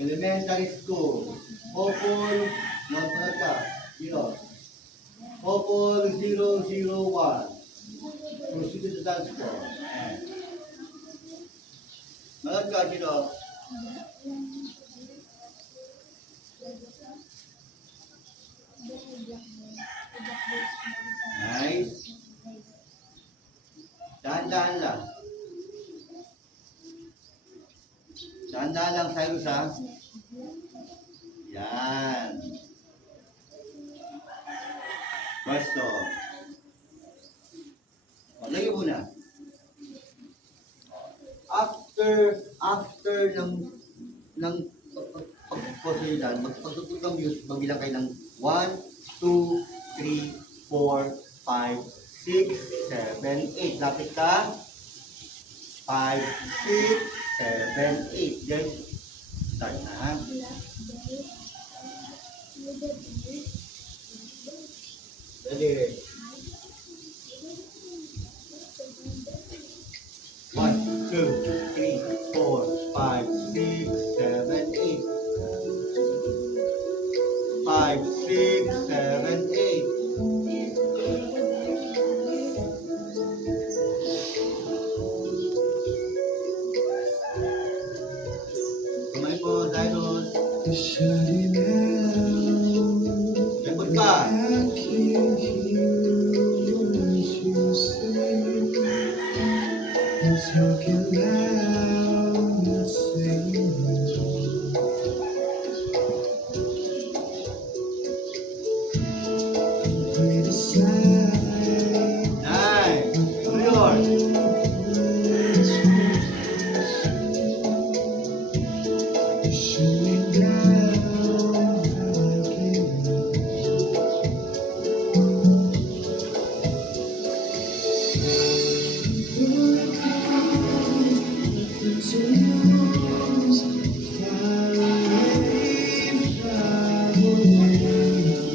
Elementary school. Popol, magpanag ka. Zero. Popol 001. Proceed to dance floor. Magad ka, zero. Nice. Dahan-dahan lang. Dahan-dahan lang, Cyrus, ha? Yan. Pwesto. O, lagyan mo na. After ng pagposidan, magpagtutulog ng music, magbilang kayo ng 1, 2, 3, 4, 5, 6, 7, 8. Lapit ka. 5, 6, 7, 8. Then, start na. Ready. 1, 2, 3, 4, 5, 6, 7, 8. 5, 6, 7, 8. Kamay po, Cyrus. Lembut ka. Nice. Junior.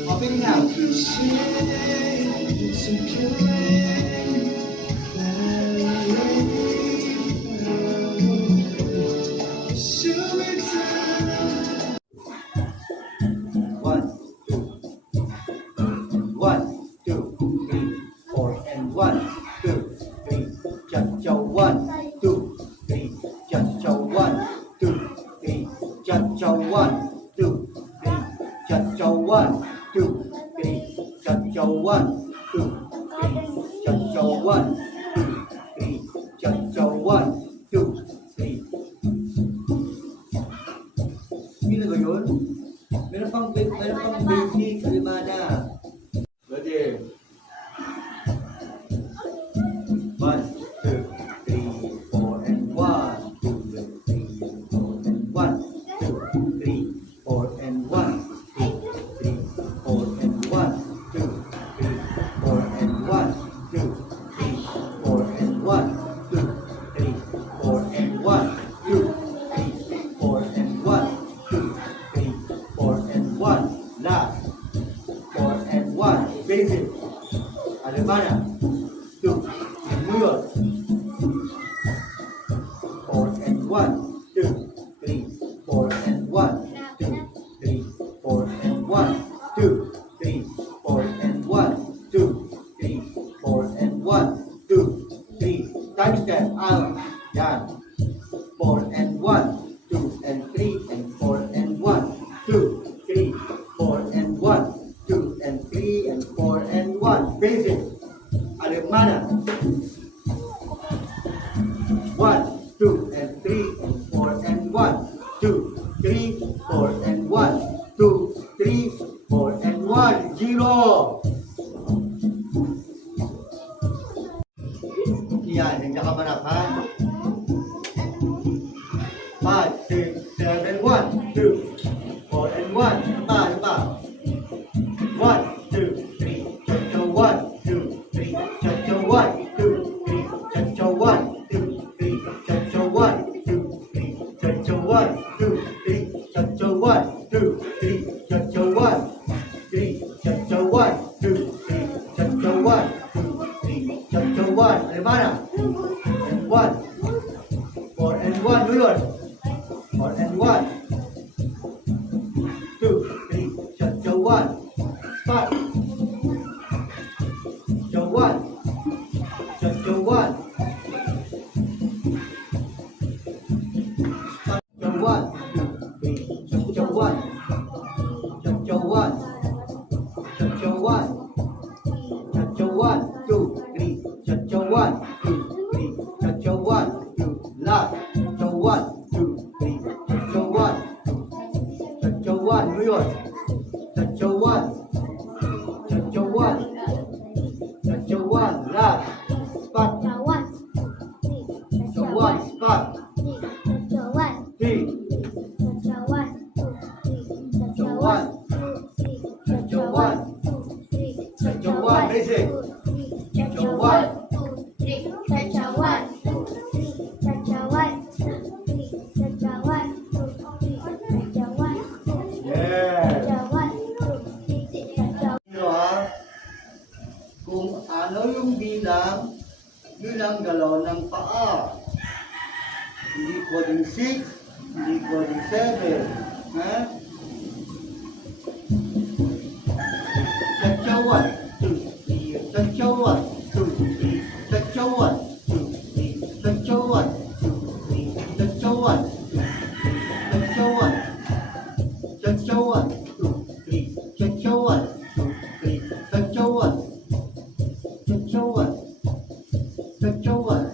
Opening out. One, two, three, four, and 1, 2, 3. Cha-cha, 1, 2, 3. Cha-cha, 1, 2, 3. Cha-cha, 1, 2, 3. Cha-cha, 1, 2, 3. Cha-cha, 1, 2, 3. Cha-cha, 1, 2, 3. Cha-cha, 1, 2, 3. Hindi na ba yun? Meron pang basic sa limana. Ready? 1, 2, 3, 4, and 1, 2, 3, 4, and 1, 2, 3, 4, and 1, 2, 3, 4, and 1, 2, 3, 4, and 1, 2, 3, 4, and 1, 2, 3, 4, and 1, 2, 3, 4, and 1, 2, 3, 4, and 1. Last. 4 and 1. Basic. Alemana. 2. New York. 4 and 1, 2, 3, 4 and 1, 2, 3, 4 and 1, 2, 3, 4 and 1, 2, 3, 4 and 1, 2, 3. Time step out. Yan. 4 and 1, 2 and 3 and 4 and 1, 2, 3, 4 and 1, 2 and 3 and 4 and 1. Basic. Alemana. 1, 2 and 3 and 4 and 1, 2, 3, 4 and 1, 2, 3, 4 and 1. 0. Yan, hindi ka manapan. 5, 6, 7, 1, 2, 4 and 1. Pa. 1, 2, 3. Cha-cha, 1, 2, 3. Cha-cha, 1, 2, 3. Cha-cha, 1, 2, 3. Cha-cha, 1, 2, 3. Cha-cha, 1, 2, 3. Cha-cha, 1, 2, 3. Cha-cha, 1, 3. Cha-cha, 1, 2, 3. Cha-cha, 1, 2, 3. Cha-cha, 1. Alemana. And 1. 4 and 1. New York. 4 and 1. yun? Chachawan. Chachawan. Chachawan. Last. Spot. Chachawan. Spot. Three. Chachawan. Chachawan. Chachawan. Basic. Chachawan. Yeah. Kung ano yung bilang, yun ang galaw ng paa. Hindi pwedeng 6, hindi pwedeng 7. Ha? Chachawan, 2, 3, chachawan, 2, 3, chachawan, 2, 3, chachawan, 2, 3, chachawan, 2, 3, chachawan, chachawan, 2, 3, chachawan, 2, 3, chachawan, chachawan, chachawan.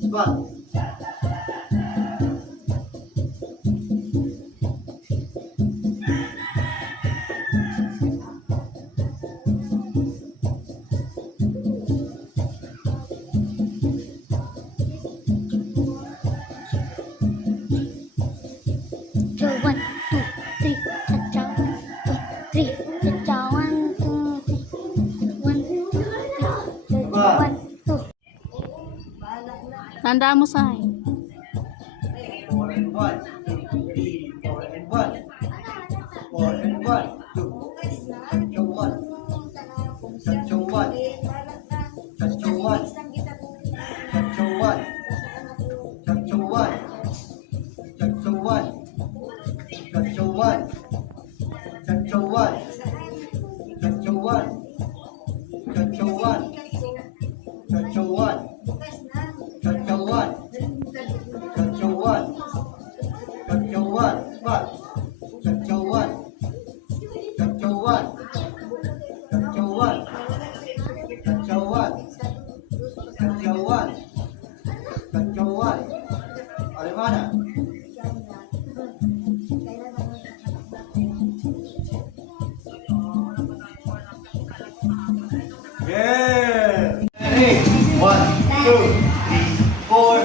Spot. Tandaan mo sa 4 and 1, 3, 4 and 1, 4 and 1, 2, chachawan, chachawan, chachawan, chachawan, chachawan, chachawan, chachawan, chachawan, chachawan, chachawan, chachawan, chachawan, chachawan, chachawan, spot, chachawan, chachawan, chachawan, chachawan, chachawan, chachawan. Alemana. Yeah. Hey, 1, 2, 3, 4,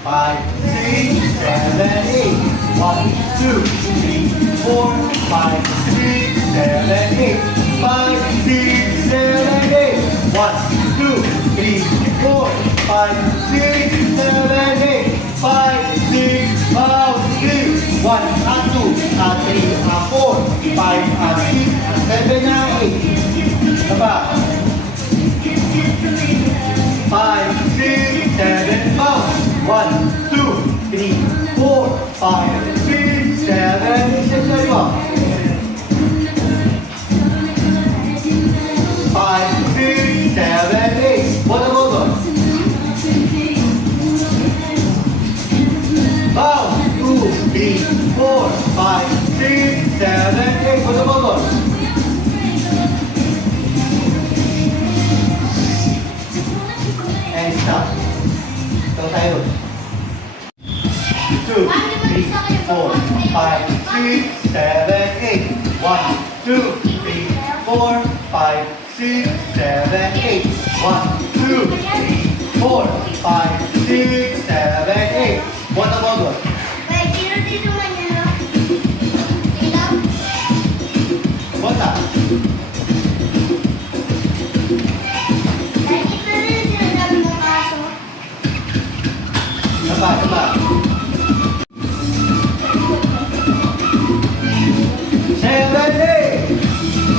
5, 6, 7, 8. 1, 2, 3, 4, 5, 6, 7, 8. 5, 6, 7, 8. 1, 2, 3, 4, 5, 6, 7, 8. 5, 6, 3, 1, 2, 3, 4, 5, 6, 7, 8. Baba. 5, 6, 7, up. 1, 2, 3, 4, 5, 6, 7, 6, 7, up. 5, 6, 7, 8. Bottom over. Bow. 2, 3, 4, 5, 6, 7, 8. Bottom over. And stop. Ito tayo. 2, 3, 4, 5, 6, 7, 8. 1, 2, 3, 4, 5, 6, 7, 8. 1, 2, 3, 4, 5, 6, 7, 8. Bottom over. Bota. Coba, coba. 7, 8.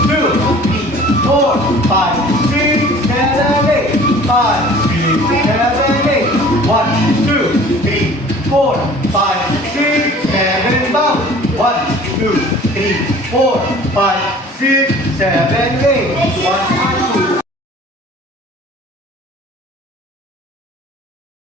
2, 3, 4, 5, 6, 7, 8. 5, 6, 7, 8. 1, 2, 3, 4, 5, 6, 7, bounce. 1, 2, 3, 4, 5, 6, 7, 8. 1,